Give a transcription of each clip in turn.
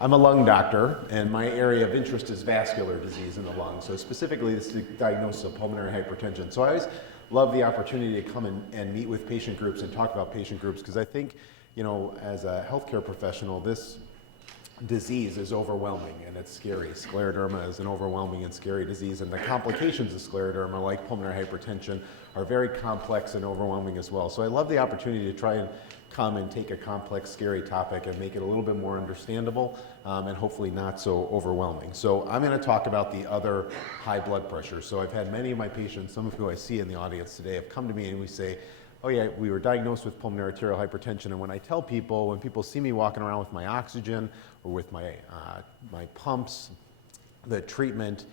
I'm a lung doctor, and my area of interest is vascular disease in the lung. So specifically, this is the diagnosis of pulmonary hypertension. So I always love the opportunity to come and meet with patient groups and talk about patient groups, because I think, you know, as a healthcare professional, this disease is overwhelming and it's scary. Scleroderma is an overwhelming and scary disease, and the complications of scleroderma, like pulmonary hypertension, are very complex and overwhelming as well. So I love the opportunity to try and come and take a complex, scary topic and make it a little bit more understandable and hopefully not so overwhelming. So I'm going to talk about the other high blood pressure. So I've had many of my patients, some of who I see in the audience today, have come to me and we say, oh yeah, we were diagnosed with pulmonary arterial hypertension. And when I tell people, when people see me walking around with my oxygen or with my pumps, the treatment,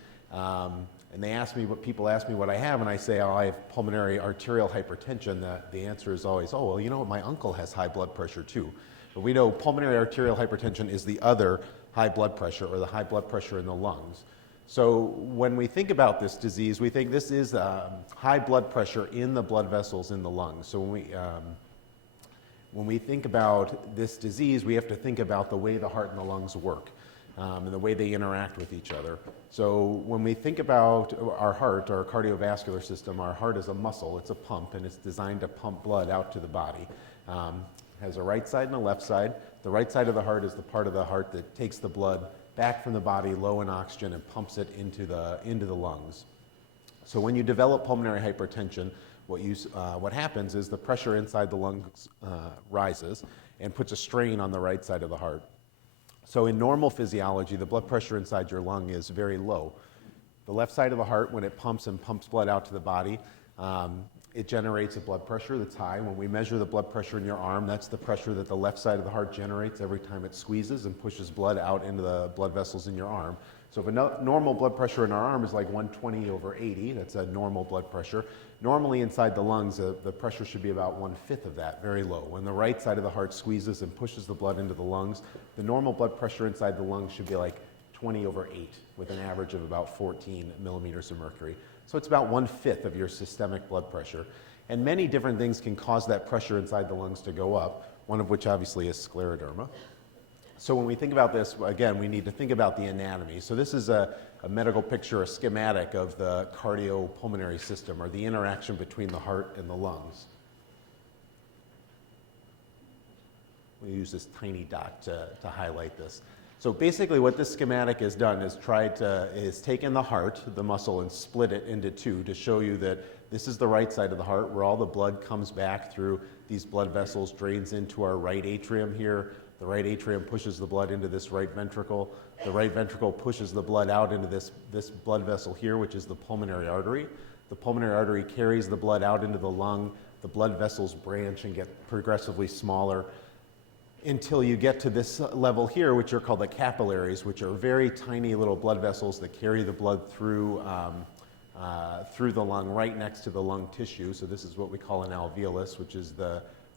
and people ask me what I have, and I say, oh, I have pulmonary arterial hypertension, the answer is always, oh, well, you know what, my uncle has high blood pressure too. But we know pulmonary arterial hypertension is the other high blood pressure, or the high blood pressure in the lungs. So when we think about this disease, we think this is high blood pressure in the blood vessels in the lungs. So when we think about this disease, we have to think about the way the heart and the lungs work. And the way they interact with each other. So when we think about our heart, our cardiovascular system, our heart is a muscle, it's a pump, and it's designed to pump blood out to the body. It has a right side and a left side. The right side of the heart is the part of the heart that takes the blood back from the body low in oxygen and pumps it into the lungs. So when you develop pulmonary hypertension, what happens is the pressure inside the lungs rises and puts a strain on the right side of the heart. So in normal physiology, the blood pressure inside your lung is very low. The left side of the heart, when it pumps blood out to the body, it generates a blood pressure that's high. When we measure the blood pressure in your arm, that's the pressure that the left side of the heart generates every time it squeezes and pushes blood out into the blood vessels in your arm. So if a normal blood pressure in our arm is like 120/80, that's a normal blood pressure. Normally inside the lungs, the pressure should be about 1/5 of that, very low. When the right side of the heart squeezes and pushes the blood into the lungs, the normal blood pressure inside the lungs should be like 20/8, with an average of about 14 millimeters of mercury. So it's about 1/5 of your systemic blood pressure. And many different things can cause that pressure inside the lungs to go up, one of which obviously is scleroderma. So when we think about this, again, we need to think about the anatomy. So this is a medical picture, a schematic of the cardiopulmonary system, or the interaction between the heart and the lungs. We use this tiny dot to highlight this. So basically what this schematic has done is taken the heart, the muscle, and split it into two to show you that this is the right side of the heart, where all the blood comes back through these blood vessels, drains into our right atrium here. The right atrium pushes the blood into this right ventricle. The right ventricle pushes the blood out into this blood vessel here, which is the pulmonary artery. The pulmonary artery carries the blood out into the lung. The blood vessels branch and get progressively smaller until you get to this level here, which are called the capillaries, which are very tiny little blood vessels that carry the blood through the lung, right next to the lung tissue. So this is what we call an alveolus, which is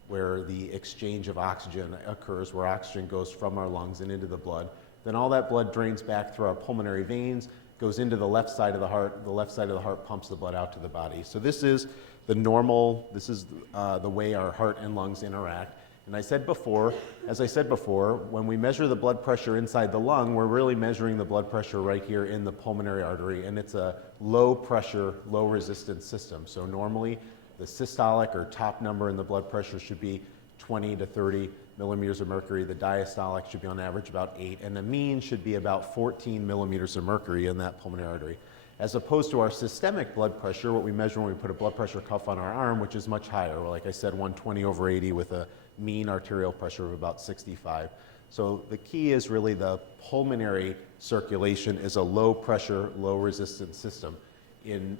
where the exchange of oxygen occurs, where oxygen goes from our lungs and into the blood. Then all that blood drains back through our pulmonary veins, goes into the left side of the heart. The left side of the heart pumps the blood out to the body. So this is the way our heart and lungs interact. And as I said before, when we measure the blood pressure inside the lung, we're really measuring the blood pressure right here in the pulmonary artery, and it's a low pressure, low resistance system. So normally the systolic or top number in the blood pressure should be 20 to 30 millimeters of mercury. The diastolic should be on average about 8, and the mean should be about 14 millimeters of mercury in that pulmonary artery. As opposed to our systemic blood pressure, what we measure when we put a blood pressure cuff on our arm, which is much higher, like I said, 120/80 with a mean arterial pressure of about 65. So the key is really the pulmonary circulation is a low pressure, low resistance system in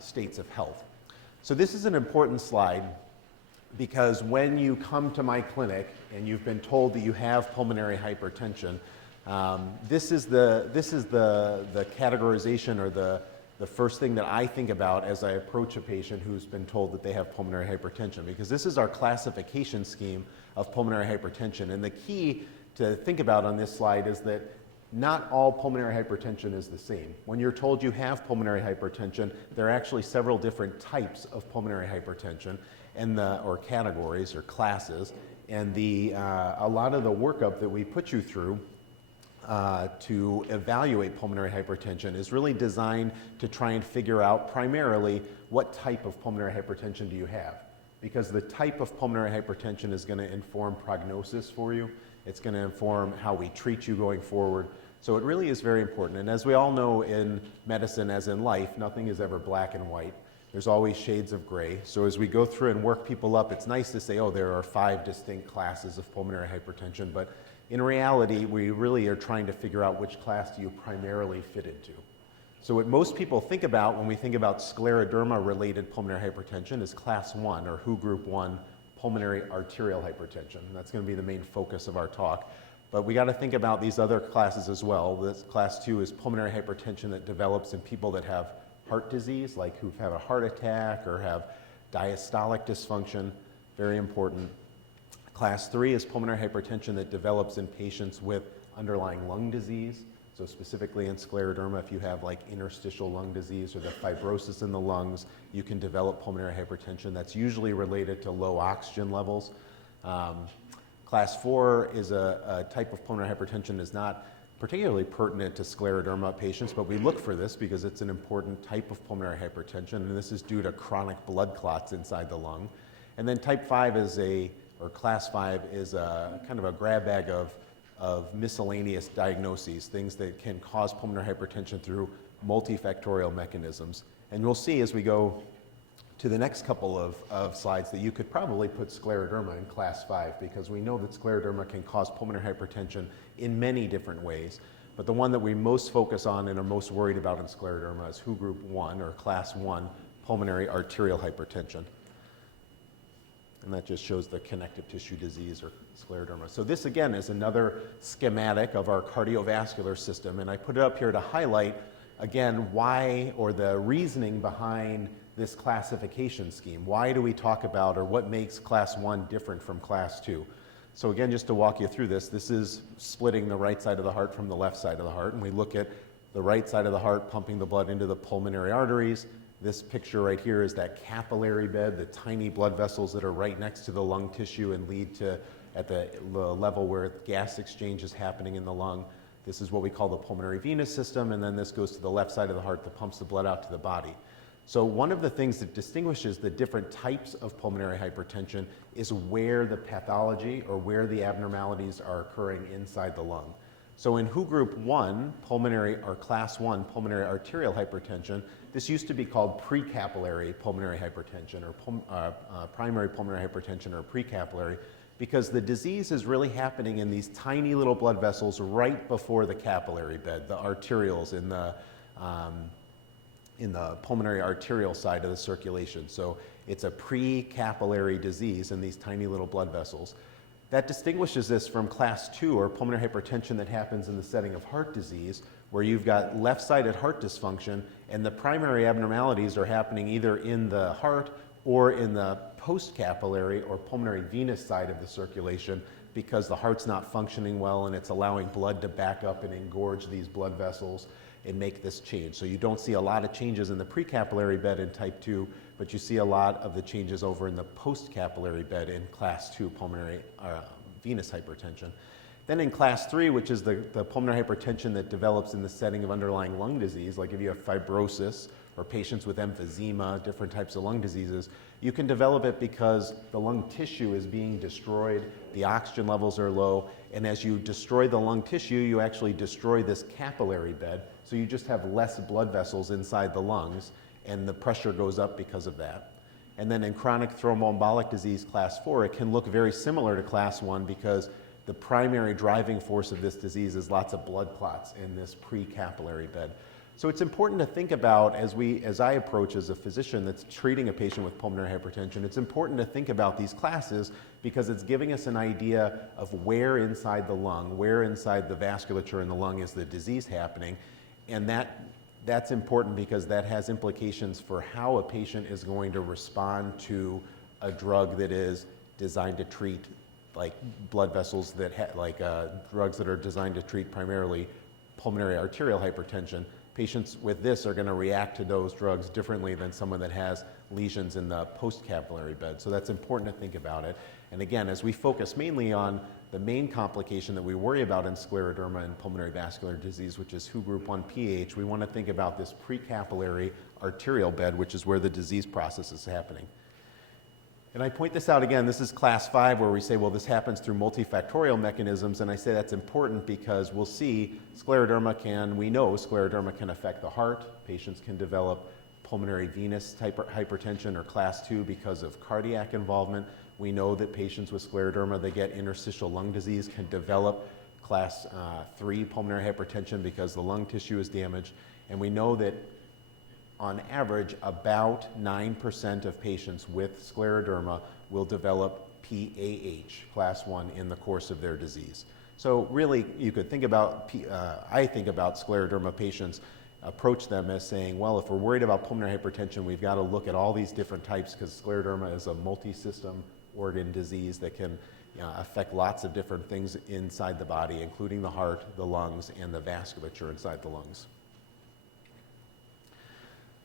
states of health. So this is an important slide because when you come to my clinic and you've been told that you have pulmonary hypertension, this is the categorization, or the first thing that I think about as I approach a patient who's been told that they have pulmonary hypertension, because this is our classification scheme of pulmonary hypertension. And the key to think about on this slide is that not all pulmonary hypertension is the same. When you're told you have pulmonary hypertension, there are actually several different types of pulmonary hypertension, or categories or classes, And a lot of the workup that we put you through to evaluate pulmonary hypertension is really designed to try and figure out primarily what type of pulmonary hypertension do you have. Because the type of pulmonary hypertension is going to inform prognosis for you. It's going to inform how we treat you going forward. So it really is very important. And as we all know in medicine, as in life, nothing is ever black and white. There's always shades of gray. So as we go through and work people up, it's nice to say, oh, there are 5 distinct classes of pulmonary hypertension. But in reality, we really are trying to figure out which class do you primarily fit into. So what most people think about when we think about scleroderma-related pulmonary hypertension is class 1, or WHO group 1, pulmonary arterial hypertension. And that's going to be the main focus of our talk. But we got to think about these other classes as well. This class 2 is pulmonary hypertension that develops in people that have heart disease, like who've had a heart attack or have diastolic dysfunction, very important. Class 3 is pulmonary hypertension that develops in patients with underlying lung disease. So specifically in scleroderma, if you have like interstitial lung disease or the fibrosis in the lungs, you can develop pulmonary hypertension. That's usually related to low oxygen levels. Class 4 is a type of pulmonary hypertension that's not particularly pertinent to scleroderma patients, but we look for this because it's an important type of pulmonary hypertension, and this is due to chronic blood clots inside the lung. And then type 5 is class 5 is a kind of a grab bag of miscellaneous diagnoses, things that can cause pulmonary hypertension through multifactorial mechanisms. And we'll see as we go to the next couple of slides that you could probably put scleroderma in class 5, because we know that scleroderma can cause pulmonary hypertension in many different ways. But the one that we most focus on and are most worried about in scleroderma is WHO group 1, or class 1, pulmonary arterial hypertension. And that just shows the connective tissue disease, or scleroderma. So this again is another schematic of our cardiovascular system, and I put it up here to highlight again why, or the reasoning behind this classification scheme. Why do we talk about, or what makes class 1 different from class 2? So again, just to walk you through this is splitting the right side of the heart from the left side of the heart, and we look at the right side of the heart pumping the blood into the pulmonary arteries. This picture right here is that capillary bed, the tiny blood vessels that are right next to the lung tissue and lead to, at the level where gas exchange is happening in the lung. This is what we call the pulmonary venous system, and then this goes to the left side of the heart that pumps the blood out to the body. So one of the things that distinguishes the different types of pulmonary hypertension is where the pathology or where the abnormalities are occurring inside the lung. So in WHO group 1, pulmonary, or class 1 pulmonary arterial hypertension, this used to be called precapillary pulmonary hypertension, or primary pulmonary hypertension, or precapillary, because the disease is really happening in these tiny little blood vessels right before the capillary bed, the arterioles in the pulmonary arterial side of the circulation. So it's a precapillary disease in these tiny little blood vessels. That distinguishes this from class 2, or pulmonary hypertension, that happens in the setting of heart disease, where you've got left-sided heart dysfunction, and the primary abnormalities are happening either in the heart or in the postcapillary or pulmonary venous side of the circulation, because the heart's not functioning well and it's allowing blood to back up and engorge these blood vessels and make this change. So you don't see a lot of changes in the precapillary bed in type 2, but you see a lot of the changes over in the postcapillary bed in class 2 pulmonary venous hypertension. Then in class 3, which is the pulmonary hypertension that develops in the setting of underlying lung disease, like if you have fibrosis or patients with emphysema, different types of lung diseases, you can develop it because the lung tissue is being destroyed, the oxygen levels are low, and as you destroy the lung tissue, you actually destroy this capillary bed, so you just have less blood vessels inside the lungs, and the pressure goes up because of that. And then in chronic thromboembolic disease class 4, it can look very similar to class 1 because the primary driving force of this disease is lots of blood clots in this precapillary bed. So it's important to think about, as I approach as a physician that's treating a patient with pulmonary hypertension, it's important to think about these classes because it's giving us an idea of where inside the lung, where inside the vasculature in the lung is the disease happening. And that's important because that has implications for how a patient is going to respond to a drug that is designed to treat like blood vessels that drugs that are designed to treat primarily pulmonary arterial hypertension. Patients with this are going to react to those drugs differently than someone that has lesions in the postcapillary bed. So that's important to think about it. And again, as we focus mainly on the main complication that we worry about in scleroderma and pulmonary vascular disease, which is WHO group 1 PAH, we want to think about this precapillary arterial bed, which is where the disease process is happening. And I point this out again, this is class 5 where we say, well, this happens through multifactorial mechanisms, and I say that's important because we'll see we know scleroderma can affect the heart. Patients can develop pulmonary venous type hypertension or class 2 because of cardiac involvement. We know that patients with scleroderma that get interstitial lung disease can develop class 3 pulmonary hypertension because the lung tissue is damaged. And we know that on average, about 9% of patients with scleroderma will develop PAH, class 1, in the course of their disease. So really, you could think about, I think about scleroderma patients, approach them as saying, well, if we're worried about pulmonary hypertension, we've got to look at all these different types because scleroderma is a multi-system organ disease that can affect lots of different things inside the body, including the heart, the lungs, and the vasculature inside the lungs.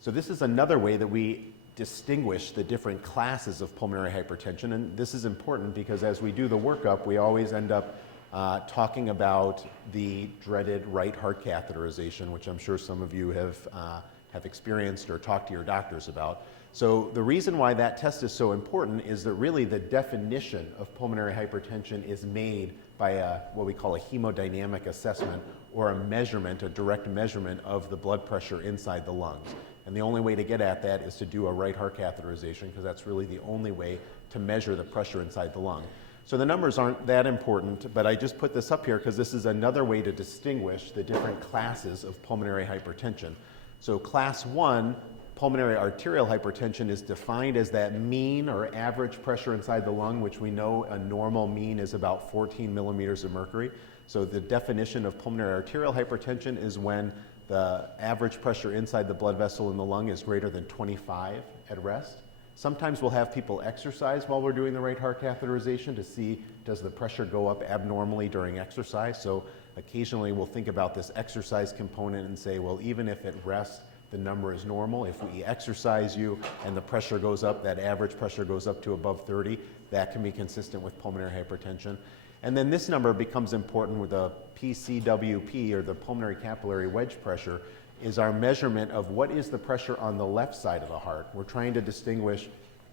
So this is another way that we distinguish the different classes of pulmonary hypertension, and this is important because as we do the workup, we always end up talking about the dreaded right heart catheterization, which I'm sure some of you have experienced or talked to your doctors about. So the reason why that test is so important is that really the definition of pulmonary hypertension is made by what we call a hemodynamic assessment or a measurement, a direct measurement of the blood pressure inside the lungs. And the only way to get at that is to do a right heart catheterization because that's really the only way to measure the pressure inside the lung. So the numbers aren't that important, but I just put this up here because this is another way to distinguish the different classes of pulmonary hypertension. So class 1, pulmonary arterial hypertension, is defined as that mean or average pressure inside the lung, which we know a normal mean is about 14 millimeters of mercury. So the definition of pulmonary arterial hypertension is when the average pressure inside the blood vessel in the lung is greater than 25 at rest. Sometimes we'll have people exercise while we're doing the right heart catheterization to see does the pressure go up abnormally during exercise. So occasionally we'll think about this exercise component and say, well, even if at rest the number is normal, if we exercise you and the pressure goes up, that average pressure goes up to above 30, that can be consistent with pulmonary hypertension. And then this number becomes important with the PCWP, or the pulmonary capillary wedge pressure, is our measurement of what is the pressure on the left side of the heart. We're trying to distinguish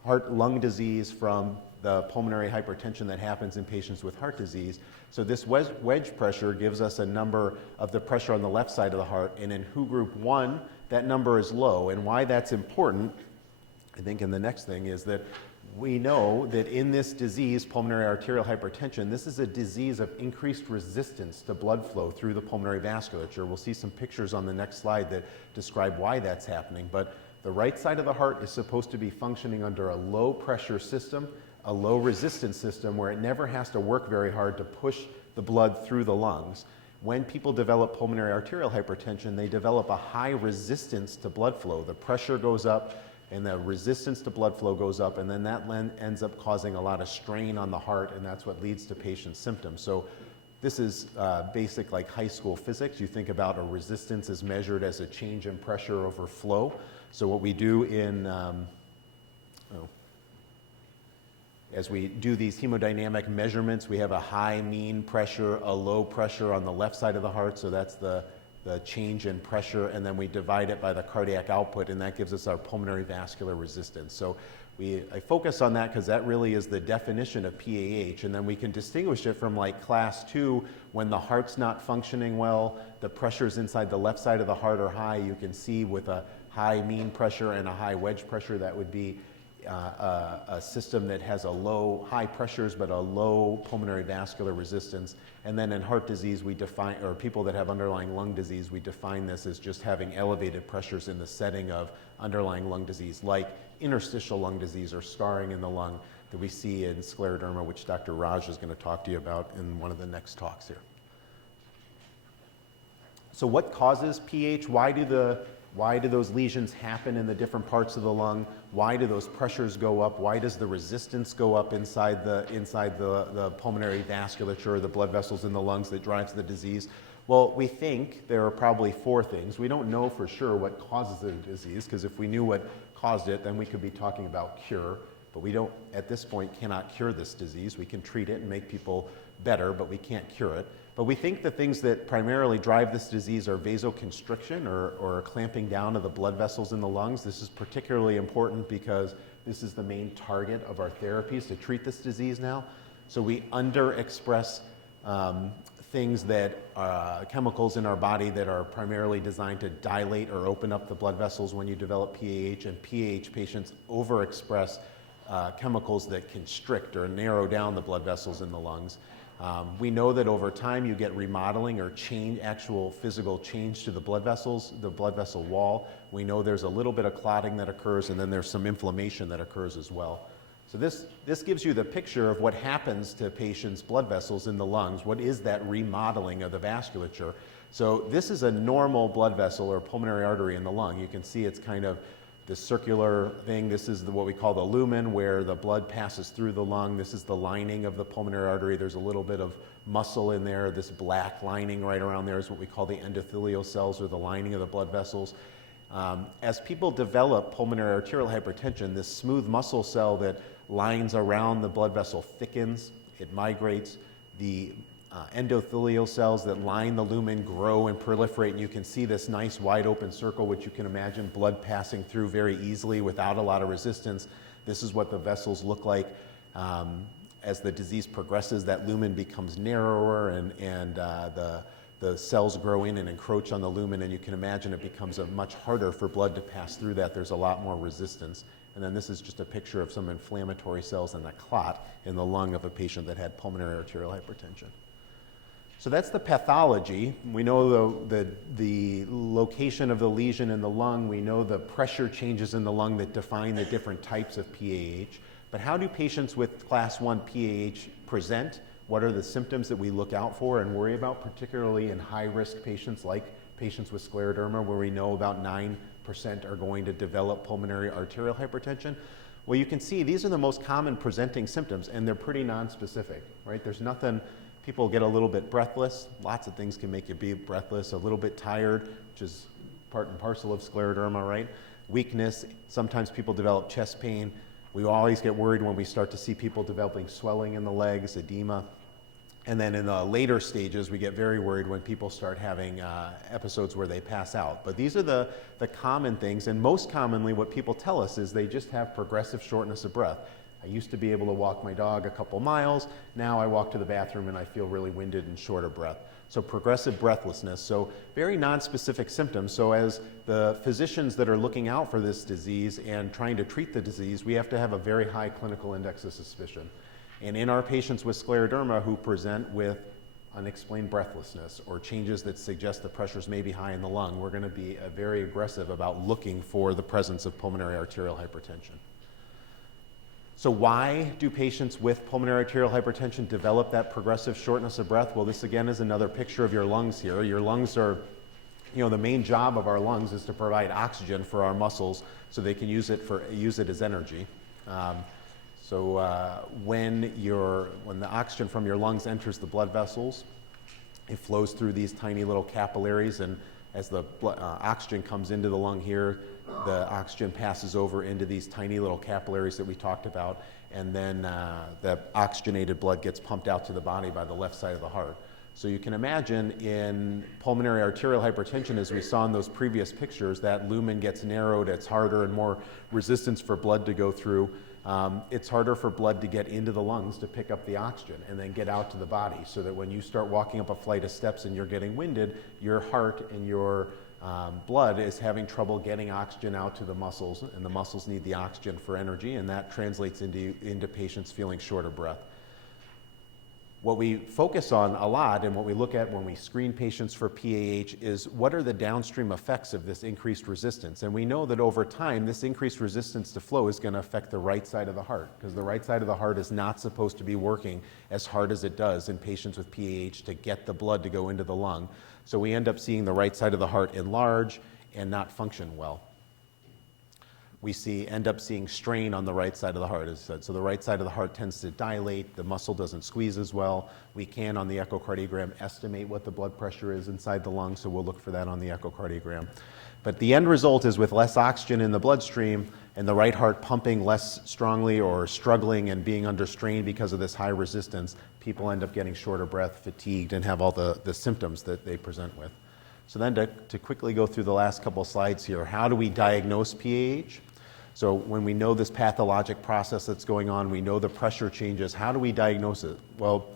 heart-lung disease from the pulmonary hypertension that happens in patients with heart disease. So this wedge pressure gives us a number of the pressure on the left side of the heart, and in WHO group 1, that number is low. And why that's important, I think in the next thing, is that we know that in this disease, pulmonary arterial hypertension, this is a disease of increased resistance to blood flow through the pulmonary vasculature. We'll see some pictures on the next slide that describe why that's happening. But the right side of the heart is supposed to be functioning under a low pressure system, a low resistance system where it never has to work very hard to push the blood through the lungs. When people develop pulmonary arterial hypertension, they develop a high resistance to blood flow. The pressure goes up, and the resistance to blood flow goes up, and then that ends up causing a lot of strain on the heart, and that's what leads to patient symptoms. So this is basic like high school physics. You think about a resistance is measured as a change in pressure over flow. So what we do as we do these hemodynamic measurements, we have a high mean pressure, a low pressure on the left side of the heart, so that's the change in pressure, and then we divide it by the cardiac output, and that gives us our pulmonary vascular resistance. So I focus on that because that really is the definition of PAH, and then we can distinguish it from like class 2, when the heart's not functioning well, the pressures inside the left side of the heart are high. You can see with a high mean pressure and a high wedge pressure, that would be a system that has high pressures but a low pulmonary vascular resistance. And then in heart disease, we define, or people that have underlying lung disease, we define this as just having elevated pressures in the setting of underlying lung disease, like interstitial lung disease or scarring in the lung that we see in scleroderma, which Dr. Raj is going to talk to you about in one of the next talks here. So what causes PH? Why do those lesions happen in the different parts of the lung? Why do those pressures go up? Why does the resistance go up inside the pulmonary vasculature, the blood vessels in the lungs that drives the disease? Well, we think there are probably 4 things. We don't know for sure what causes the disease, because if we knew what caused it, then we could be talking about cure. But we don't, at this point, cannot cure this disease. We can treat it and make people better, but we can't cure it. But we think the things that primarily drive this disease are vasoconstriction or clamping down of the blood vessels in the lungs. This is particularly important because this is the main target of our therapies to treat this disease now. So we underexpress things that chemicals in our body that are primarily designed to dilate or open up the blood vessels when you develop PAH, and PAH patients overexpress chemicals that constrict or narrow down the blood vessels in the lungs. We know that over time you get remodeling or actual physical change to the blood vessels, the blood vessel wall. We know there's a little bit of clotting that occurs, and then there's some inflammation that occurs as well. So this gives you the picture of what happens to patients' blood vessels in the lungs. What is that remodeling of the vasculature? So this is a normal blood vessel or pulmonary artery in the lung. You can see it's kind of this circular thing. This is what we call the lumen, where the blood passes through the lung. This is the lining of the pulmonary artery. There's a little bit of muscle in there. This black lining right around there is what we call the endothelial cells, or the lining of the blood vessels. As people develop pulmonary arterial hypertension, this smooth muscle cell that lines around the blood vessel thickens, it migrates. The endothelial cells that line the lumen grow and proliferate, and you can see this nice wide open circle, which you can imagine blood passing through very easily without a lot of resistance. This is what the vessels look like. As the disease progresses, that lumen becomes narrower, and the cells grow in and encroach on the lumen, and you can imagine it becomes much harder for blood to pass through that. There's a lot more resistance. And then this is just a picture of some inflammatory cells and a clot in the lung of a patient that had pulmonary arterial hypertension. So that's the pathology. We know the location of the lesion in the lung. We know the pressure changes in the lung that define the different types of PAH. But how do patients with class 1 PAH present? What are the symptoms that we look out for and worry about, particularly in high-risk patients like patients with scleroderma, where we know about 9% are going to develop pulmonary arterial hypertension? Well, you can see these are the most common presenting symptoms, and they're pretty nonspecific, right? There's nothing. People get a little bit breathless. Lots of things can make you be breathless. A little bit tired, which is part and parcel of scleroderma, right? Weakness. Sometimes people develop chest pain. We always get worried when we start to see people developing swelling in the legs, edema. And then in the later stages, we get very worried when people start having episodes where they pass out. But these are the common things, and most commonly what people tell us is they just have progressive shortness of breath. I used to be able to walk my dog a couple miles. Now I walk to the bathroom and I feel really winded and short of breath. So progressive breathlessness. So very nonspecific symptoms. So as the physicians that are looking out for this disease and trying to treat the disease, we have to have a very high clinical index of suspicion. And in our patients with scleroderma who present with unexplained breathlessness or changes that suggest the pressures may be high in the lung, we're going to be very aggressive about looking for the presence of pulmonary arterial hypertension. So why do patients with pulmonary arterial hypertension develop that progressive shortness of breath? Well, this again is another picture of your lungs here. Your lungs are, the main job of our lungs is to provide oxygen for our muscles so they can use it as energy. When the oxygen from your lungs enters the blood vessels, it flows through these tiny little capillaries, and as the oxygen comes into the lung here, the oxygen passes over into these tiny little capillaries that we talked about, and then the oxygenated blood gets pumped out to the body by the left side of the heart. So you can imagine in pulmonary arterial hypertension, as we saw in those previous pictures, that lumen gets narrowed, it's harder and more resistance for blood to go through. It's harder for blood to get into the lungs to pick up the oxygen and then get out to the body, so that when you start walking up a flight of steps and you're getting winded, your heart and your blood is having trouble getting oxygen out to the muscles, and the muscles need the oxygen for energy, and that translates into patients feeling short of breath. What we focus on a lot and what we look at when we screen patients for PAH is what are the downstream effects of this increased resistance. And we know that over time, this increased resistance to flow is going to affect the right side of the heart, because the right side of the heart is not supposed to be working as hard as it does in patients with PAH to get the blood to go into the lung. So we end up seeing the right side of the heart enlarge and not function well. We end up seeing strain on the right side of the heart, as I said. So the right side of the heart tends to dilate, the muscle doesn't squeeze as well. We can, on the echocardiogram, estimate what the blood pressure is inside the lung, so we'll look for that on the echocardiogram. But the end result is with less oxygen in the bloodstream and the right heart pumping less strongly or struggling and being under strain because of this high resistance, people end up getting short of breath, fatigued, and have all the symptoms that they present with. So then to quickly go through the last couple slides here, how do we diagnose PAH? So when we know this pathologic process that's going on, we know the pressure changes, how do we diagnose it? Well,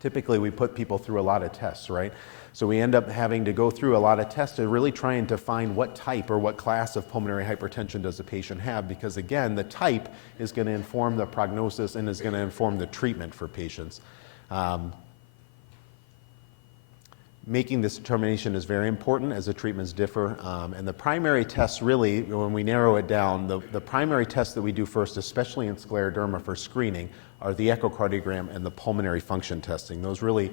typically we put people through a lot of tests, right? So we end up having to go through a lot of tests to really try and define what type or what class of pulmonary hypertension does the patient have, because again, the type is going to inform the prognosis and is going to inform the treatment for patients. Making this determination is very important as the treatments differ. And the primary tests really, when we narrow it down, the primary tests that we do first, especially in scleroderma for screening, are the echocardiogram and the pulmonary function testing. Those really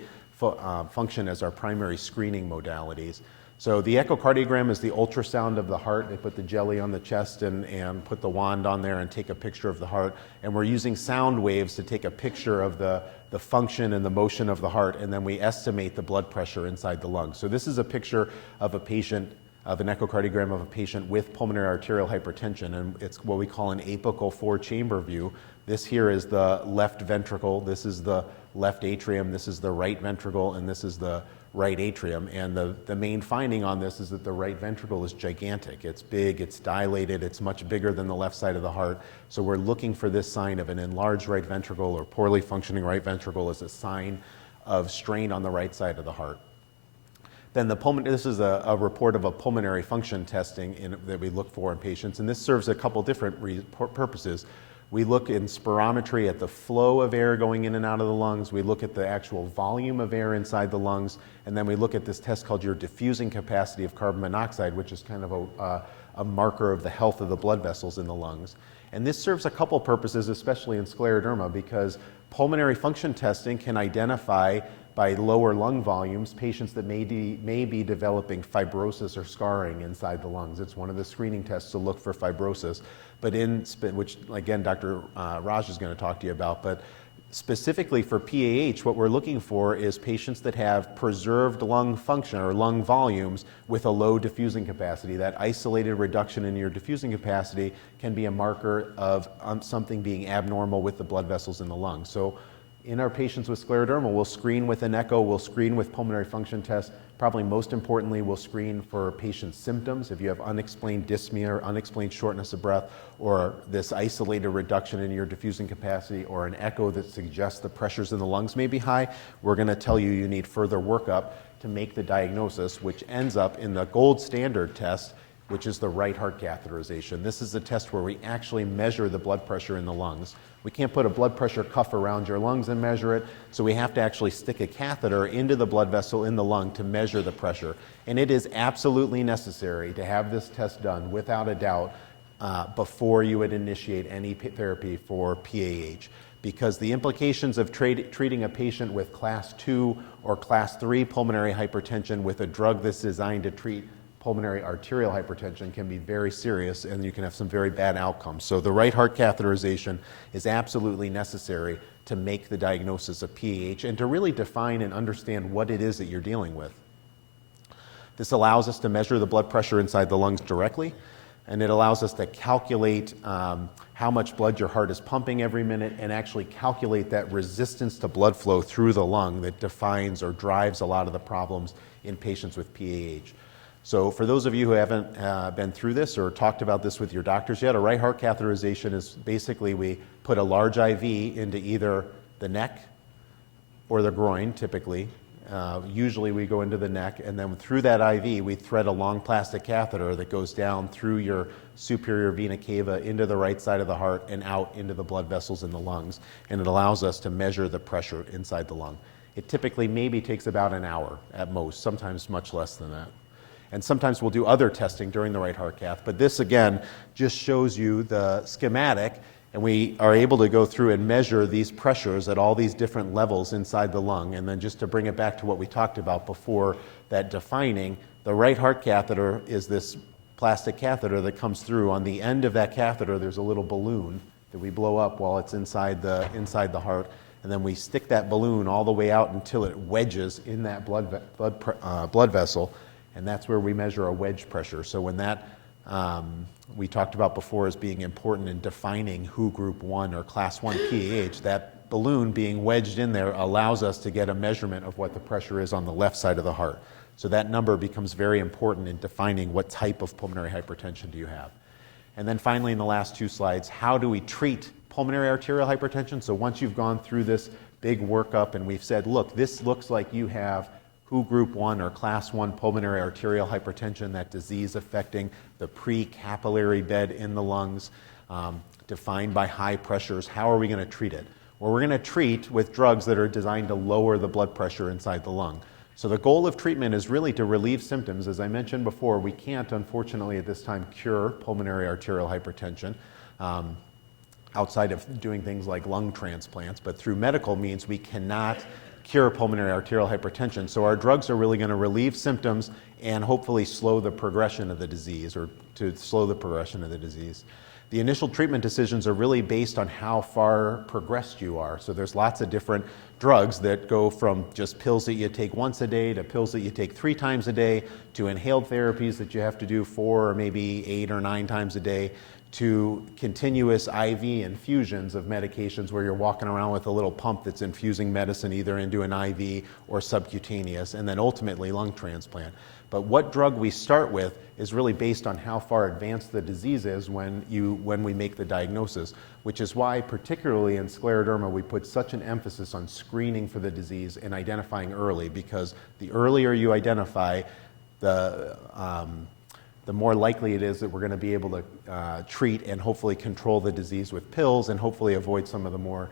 function as our primary screening modalities. So the echocardiogram is the ultrasound of the heart. They put the jelly on the chest and put the wand on there and take a picture of the heart. And we're using sound waves to take a picture of the function and the motion of the heart, and then we estimate the blood pressure inside the lungs. So this is a picture of a patient, of an echocardiogram of a patient with pulmonary arterial hypertension, and it's what we call an apical four-chamber view. This here is the left ventricle, this is the left atrium, this is the right ventricle, and this is the right atrium. And the main finding on this is that the right ventricle is gigantic. It's big, it's dilated, it's much bigger than the left side of the heart. So we're looking for this sign of an enlarged right ventricle or poorly functioning right ventricle as a sign of strain on the right side of the heart. Then this is a report of a pulmonary function testing that we look for in patients, and this serves a couple different purposes. We look in spirometry at the flow of air going in and out of the lungs. We look at the actual volume of air inside the lungs. And then we look at this test called your diffusing capacity of carbon monoxide, which is kind of a marker of the health of the blood vessels in the lungs. And this serves a couple purposes, especially in scleroderma, because pulmonary function testing can identify by lower lung volumes patients that may be developing fibrosis or scarring inside the lungs. It's one of the screening tests to look for fibrosis. But which again, Dr. Raj is going to talk to you about, but specifically for PAH, what we're looking for is patients that have preserved lung function or lung volumes with a low diffusing capacity. That isolated reduction in your diffusing capacity can be a marker of something being abnormal with the blood vessels in the lungs. So in our patients with scleroderma, we'll screen with an echo, we'll screen with pulmonary function tests. Probably most importantly, we'll screen for patient symptoms. If you have unexplained dyspnea or unexplained shortness of breath, or this isolated reduction in your diffusing capacity, or an echo that suggests the pressures in the lungs may be high, we're going to tell you you need further workup to make the diagnosis, which ends up in the gold standard test, which is the right heart catheterization. This is the test where we actually measure the blood pressure in the lungs. We can't put a blood pressure cuff around your lungs and measure it, so we have to actually stick a catheter into the blood vessel in the lung to measure the pressure. And it is absolutely necessary to have this test done, without a doubt, before you would initiate any therapy for PAH. Because the implications of treating a patient with class 2 or class 3 pulmonary hypertension with a drug that's designed to treat pulmonary arterial hypertension can be very serious, and you can have some very bad outcomes. So the right heart catheterization is absolutely necessary to make the diagnosis of PAH and to really define and understand what it is that you're dealing with. This allows us to measure the blood pressure inside the lungs directly, and it allows us to calculate how much blood your heart is pumping every minute and actually calculate that resistance to blood flow through the lung that defines or drives a lot of the problems in patients with PAH. So for those of you who haven't been through this or talked about this with your doctors yet, a right heart catheterization is basically we put a large IV into either the neck or the groin, typically. Usually we go into the neck, and then through that IV we thread a long plastic catheter that goes down through your superior vena cava into the right side of the heart and out into the blood vessels in the lungs, and it allows us to measure the pressure inside the lung. It typically maybe takes about an hour at most, sometimes much less than that. And sometimes we'll do other testing during the right heart cath, but this again just shows you the schematic, and we are able to go through and measure these pressures at all these different levels inside the lung. And then just to bring it back to what we talked about before, that defining, the right heart catheter is this plastic catheter that comes through. On the end of that catheter there's a little balloon that we blow up while it's inside the heart, and then we stick that balloon all the way out until it wedges in that blood vessel. And that's where we measure a wedge pressure. So when that we talked about before as being important in defining who group 1 or class 1 PAH. That balloon being wedged in there allows us to get a measurement of what the pressure is on the left side of the heart. So that number becomes very important in defining what type of pulmonary hypertension do you have. And then finally, in the last 2 slides, how do we treat pulmonary arterial hypertension? So once you've gone through this big workup and we've said, look, this looks like you have WHO group 1 or class 1 pulmonary arterial hypertension, that disease affecting the pre-capillary bed in the lungs, defined by high pressures. How are we going to treat it? Well, we're going to treat with drugs that are designed to lower the blood pressure inside the lung. So the goal of treatment is really to relieve symptoms. As I mentioned before, we can't, unfortunately, at this time cure pulmonary arterial hypertension outside of doing things like lung transplants, but through medical means we cannot cure pulmonary arterial hypertension. So our drugs are really going to relieve symptoms and hopefully slow the progression of the disease, or to slow the progression of the disease. The initial treatment decisions are really based on how far progressed you are. So there's lots of different drugs that go from just pills that you take once a day to pills that you take 3 times a day to inhaled therapies that you have to do 4 or maybe 8 or 9 times a day to continuous IV infusions of medications where you're walking around with a little pump that's infusing medicine either into an IV or subcutaneous, and then ultimately lung transplant. But what drug we start with is really based on how far advanced the disease is when we make the diagnosis, which is why particularly in scleroderma we put such an emphasis on screening for the disease and identifying early, because the earlier you identify, the more likely it is that we're going to be able to treat and hopefully control the disease with pills and hopefully avoid some of the more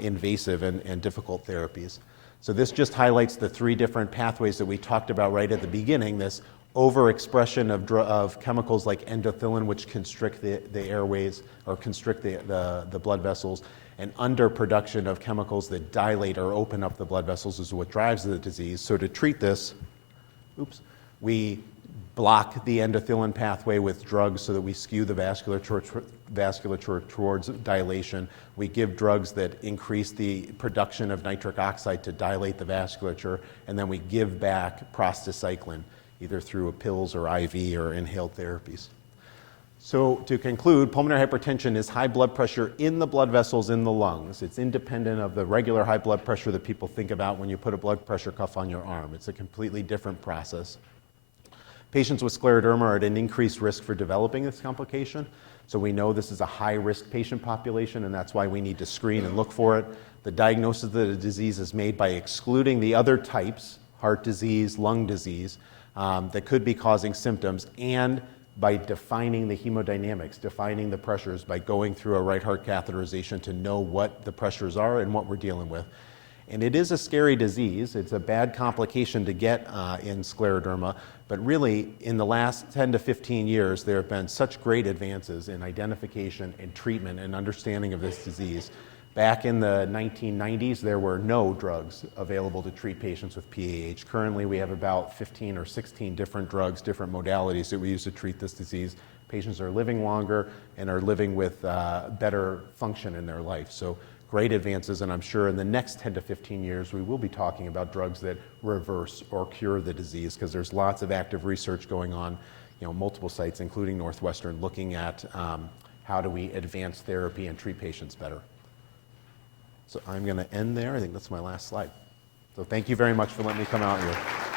invasive and difficult therapies. So this just highlights the 3 different pathways that we talked about right at the beginning. This overexpression of chemicals like endothelin, which constrict the airways or constrict the blood vessels, and underproduction of chemicals that dilate or open up the blood vessels is what drives the disease. So to treat this, we block the endothelin pathway with drugs so that we skew the vasculature towards dilation. We give drugs that increase the production of nitric oxide to dilate the vasculature, and then we give back prostacyclin, either through pills or IV or inhaled therapies. So to conclude, pulmonary hypertension is high blood pressure in the blood vessels in the lungs. It's independent of the regular high blood pressure that people think about when you put a blood pressure cuff on your arm. It's a completely different process. Patients with scleroderma are at an increased risk for developing this complication. So we know this is a high-risk patient population, and that's why we need to screen and look for it. The diagnosis of the disease is made by excluding the other types, heart disease, lung disease, that could be causing symptoms, and by defining the hemodynamics, defining the pressures by going through a right heart catheterization to know what the pressures are and what we're dealing with. And it is a scary disease. It's a bad complication to get in scleroderma, but really in the last 10 to 15 years, there have been such great advances in identification and treatment and understanding of this disease. Back in the 1990s, there were no drugs available to treat patients with PAH. Currently, we have about 15 or 16 different drugs, different modalities that we use to treat this disease. Patients are living longer and are living with better function in their life. So great advances, and I'm sure in the next 10 to 15 years we will be talking about drugs that reverse or cure the disease, because there's lots of active research going on, multiple sites, including Northwestern, looking at how do we advance therapy and treat patients better. So I'm going to end there. I think that's my last slide. So thank you very much for letting me come out here.